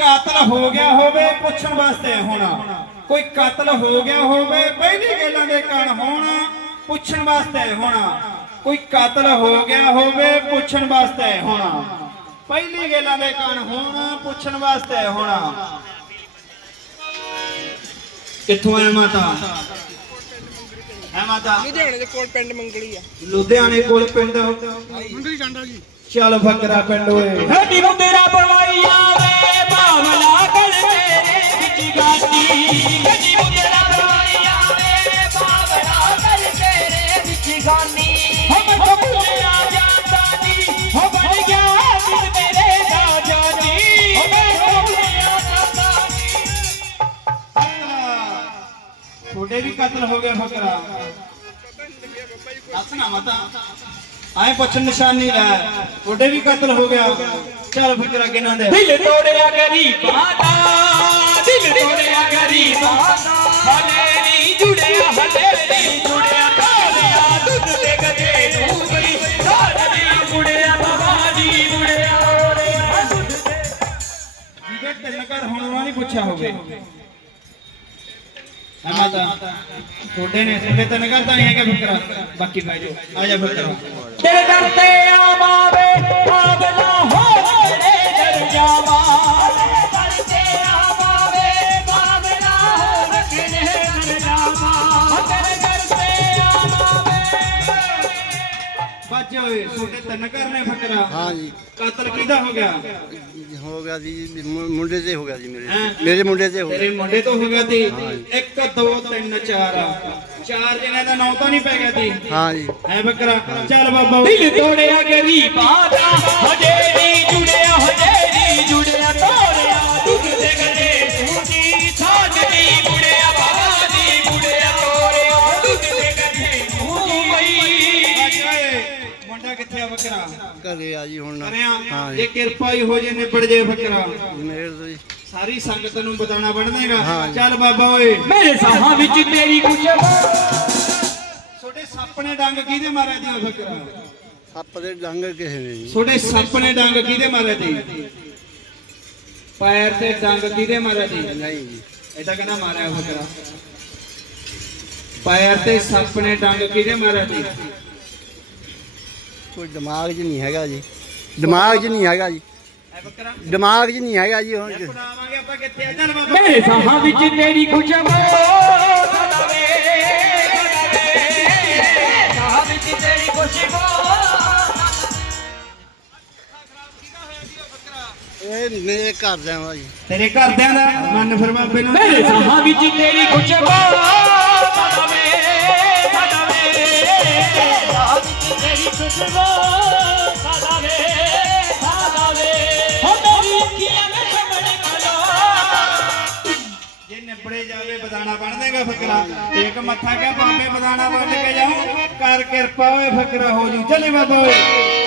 ਕਾਤਲ ਹੋ ਗਿਆ ਹੋਵੇ ਪੁੱਛਣ ਵਾਸਤੇ ਹੋਣਾ। ਕੋਈ ਕਾਤਲ ਹੋ ਗਿਆ ਹੋਵੇ ਪਹਿਲੀ ਗੱਲਾਂ ਦੇ ਕਣ ਹੋਣਾ ਪੁੱਛਣ ਵਾਸਤੇ ਹੋਣਾ। ਕੋਈ ਕਾਤਲ ਹੋ ਗਿਆ ਹੋਵੇ ਪੁੱਛਣ ਵਾਸਤੇ ਹੋਣਾ। ਪਹਿਲੀ ਗੱਲਾਂ ਦੇ ਕਣ ਹੋਣਾ ਪੁੱਛਣ ਵਾਸਤੇ ਹੋਣਾ। ਕਿੱਥੋਂ ਆਇਆ ਮਾਤਾ? ਹੈ ਮਾਤਾ? ਲੁਧਿਆਣੇ ਦੇ ਕੋਲ ਪਿੰਡ ਮੰਗਲੀ ਆ। ਲੁਧਿਆਣੇ ਕੋਲ ਪਿੰਡ। ਮੰਗਲੀ ਜਾਂਡਾ ਜੀ। ਚੱਲ ਫਕਰਾ ਪਿੰਡ ਓਏ। ਹੱਡੀ ਮੁੰਦਰਾ ਤੁਹਾਡੇ ਵੀ ਕਤਲ ਹੋ ਗਏ ਫਕਰਾ। ਦੱਸਣਾ ਮਤਾ। ਆਏ ਪੁੱਛਣ ਨਿਸ਼ਾਨੀ ਲੈ। ਤੁਹਾਡੇ ਵੀ ਕਤਲ ਹੋ ਗਿਆ। ਚੱਲ ਫਕਰਾ ਕਿਨਾਂ ਦੇ? ਦਿਲ ਤੋੜਿਆ ਗਰੀਬਾਂ ਦਾ ਦਿਲ ਤੋੜਿਆ ਗਰੀਬਾਂ ਦਾ ਹਲੇ ਨਹੀਂ ਜੁੜਿਆ ਹਲੇ ਨਹੀਂ ਜੁੜਿਆ। ਕਾਲਿਆ ਦੁੱਧ ਦੇ ਗਦੇ ਨੂੰ ਬਈ ਸਾਰੇ ਨਹੀਂ ਮੁੜਿਆ ਬਾਬਾ ਜੀ ਮੁੜਿਆ। ਦੁੱਧ ਦੇ ਜਿਹਦੇ ਤਿੰਨ ਘਰ ਹੋਣ ਵਾਲਾ ਪੁੱਛਿਆ ਹੋਵੇ। ਹੈ ਮਾਤਾ ਤੁਹਾਡੇ ਨੇ ਤੁਹਾਡੇ ਤਿੰਨ ਘਰ ਤਾਂ ਨਹੀਂ ਹੈਗਾ ਫਕਰਾ। ਬਾਕੀ ਬਹਿ ਜਾਓ। ਆ ਜਾ ਫਕਰਾ। ਤੇਰੇ ਦਰ ਤੇ ਆਵਾਵੇ ਆਗਲਾ ਹੋ ਤੇਰੇ ਦਰ ਜਾਵਾ ਤੇਰੇ ਦਰ ਤੇ ਆਵਾਵੇ ਬਾਬਲਾ ਹੋ ਤੇਰੇ ਦਰ ਜਾਵਾ ਤੇਰੇ ਦਰ ਤੇ ਆਵਾਵੇ ਬੱਜ ਓਏ ਤੁਹਾਡੇ ਤਿੰਨ ਘਰ ਨੇ ਫਕਰਾ। ਹਾਂ ਜੀ। ਕਤਲ ਕਿਹਦਾ ਹੋ ਗਿਆ? ਹੋ ਗਿਆ ਜੀ ਮੁੰਡੇ ਤੇ ਹੋ ਗਿਆ ਜੀ ਮੇਰੇ? ਮੇਰੇ ਮੁੰਡੇ ਤੇ ਹੋ ਤੇਰੇ ਗਿਆ। ਮੁੰਡੇ ਤੋਂ ਹੋ ਗਿਆ ਤੀ 1 2 3 4 ਚਾਰ ਜਣੇ ਦਾ ਨਾਂ ਤਾਂ ਨਹੀਂ ਪੈ ਗਿਆ ਤੀ ਹਾਂ ਜੀ। ਬੱਕਰਾ। ਚੱਲ ਬਾਬਾ। ਦਿਲ ਤੋੜਿਆ ਗਰੀਬਾਂ ਦਾ। ਹਜੇ ਮੁੰਡਾ ਕਿੱਥੇ ਆ ਬੱਕਰਾ? ਘਰੇ ਆ ਜੀ ਹੁਣ। ਕਰਿਆ ਹਾਂ ਜੇ। ਜੀ ਕਿਰਪਾ ਹੀ ਹੋ ਜੇ ਨਿਬੜ ਜੇ ਬੱਕਰਾ। ਮੇਰੇ ਤੋਂ ਜੀ। ਸਾਰੀ ਸੰਗਤ ਨੂੰ ਬਤਾਣਾ ਬਣ ਦੇਗਾ ਹਾਂ ਜੀ। ਚੱਲ ਬਾਬਾ ਓਏ। ਮੇਰੇ ਸਾਹਾਂ ਵਿੱਚ ਤੇਰੀ ਕੁਝ ਛੋਟੇ ਸੱਪ ਨੇ ਡੰਗ ਕਿਹਦੇ ਮਾਰਿਆ ਤੀ ਬੱਕਰਾ? ਸੱਪ ਦੇ ਡੰਗ ਕਿਸੇ ਨੇ ਜੀ। ਛੋਟੇ ਸੱਪ ਨੇ ਡੰਗ ਕਿਹਦੇ ਮਾਰਿਆ ਤੀ ਪੈਰ ਤੇ ਡੰਗ ਕਿਹਦੇ ਮਾਰਿਆ ਤੀ ਨਹੀਂ ਜੀ। ਤਾਂ ਕਹਿੰਦਾ ਮਾਰਿਆ ਬੱਕਰਾ? ਪੈਰ ਤੇ ਸੱਪ ਨੇ ਡੰਗ ਕਿਹਦੇ ਮਾਰਿਆ ਤੀ ਕੋਈ ਦਿਮਾਗ 'ਚ ਨਹੀਂ ਹੈਗਾ ਜੀ। ਦਿਮਾਗ 'ਚ ਨਹੀਂ ਹੈਗਾ ਜੀ। ਐ ਬੱਕਰਾ ਦਿਮਾਗ 'ਚ ਨਹੀਂ ਹੈਗਾ ਜੀ ਹੁਣ। ਪੜਾਵਾਂਗੇ ਆਪਾਂ ਕਿੱਥੇ ਆ ਚੱਲ ਬਾਬਾ ਮੇਰੇ ਸਾਹਾਂ ਵਿੱਚ ਤੇਰੀ ਖੁਸ਼ਬੂ ਸਦਾਵੇ ਸਾਹਾਂ ਵਿੱਚ ਤੇਰੀ ਖੁਸ਼ਬੂ ਇਹ ਮੇਰੇ ਘਰ ਦਾ ਵਾ ਜੀ। ਤੇਰੇ ਘਰਦਿਆਂ ਦਾ। ਮੰਨ ਫਿਰ ਬਾਬੇ ਨੂੰ। ਮੇਰੇ ਸਾਹਾਂ ਵਿੱਚ ਤੇਰੀ ਖੁਸ਼ਬੂ ਜੇ ਜਾਵੇ ਬਦਾਨਾ ਬਣ ਦੇਗਾ ਫਕਰਾ। ਇੱਕ ਮੱਥਾ ਕਹਿ, ਬਾਬੇ ਬਦਾਨਾ ਬਣ ਕੇ ਜਾਉ ਕਰ ਕਿਰਪਾ ਓਏ ਫਕਰਾ ਹੋ ਜੂ। ਚੱਲੇ ਬਾਬਾ ਓਏ।